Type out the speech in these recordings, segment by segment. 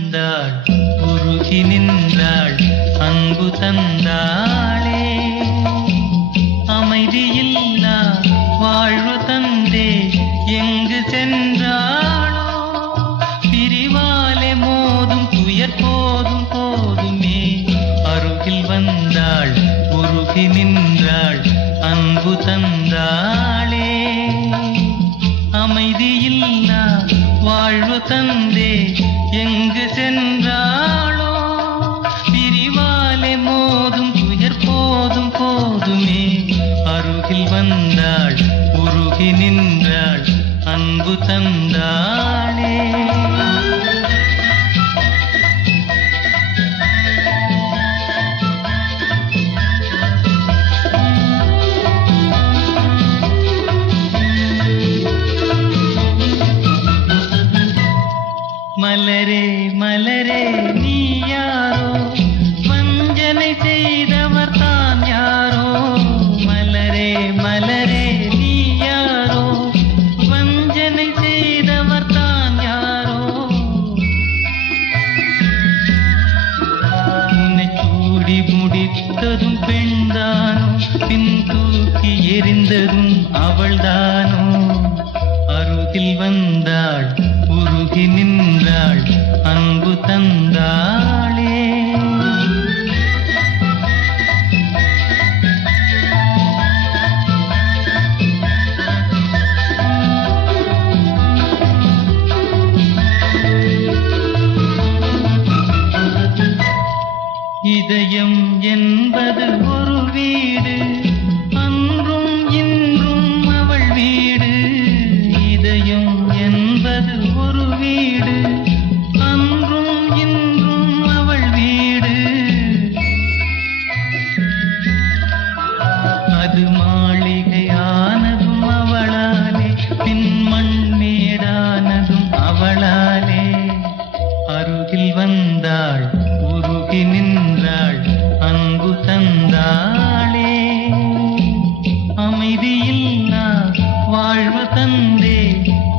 வந்தாள் உருகி நின்றாள் அன்பு தந்தாளே அமைதியில்லா வாழ்வு தந்தே எங்கு சென்றாளோ பிரிவாலே மோதும் துயர் போதும் போதுமே அருகில் வந்தாள் உருகி நின்றாள் அன்பு தந்தாளே அமைதியில்லா வாழ்வு தந்தே எங்கு சென்றாளோ பிரிவாலே மோதும் துயர் போதும் போதுமே அருகில் வந்தாள் உருகி நின்றாள் அன்பு தந்தாளே மலரே மலரே நீ யாரோ வஞ்சனை செய்தவர் தான் யாரோ மலரே மலரே நீ யாரோ வஞ்சனை செய்தவர் தான் யாரோ உன்னை சூடி முடித்ததும் பெண்தானோ பின் தூக்கி எறிந்ததும் அவள்தானோ அருகில் வந்தாள் உருகி நின்றாள் அன்பு தந்தாளே இதயம் என்பது ஒரு வீடு அன்றும் இன்றும் அவள் வீடு இதயம் என்பது ஒரு வீடு அன்றும் இன்றும் அவள் வீடு அது மாளிகையானதும் அவளாலே பின் மண்மேடானதும் அவளாலே அருகில் வந்தாள் உருகி நின்றாள் அன்பு தந்தாளே அமைதியில்லா வாழ்வு தந்தே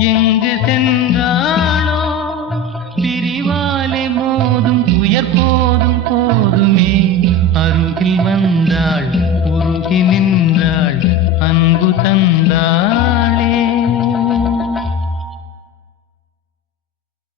எங்கு சென்றாளோ பிரிவாலே மோதும் துயர் போதும் போதுமே அருகில் வந்தாள் உருகி நின்றாள் அன்பு தந்தாள்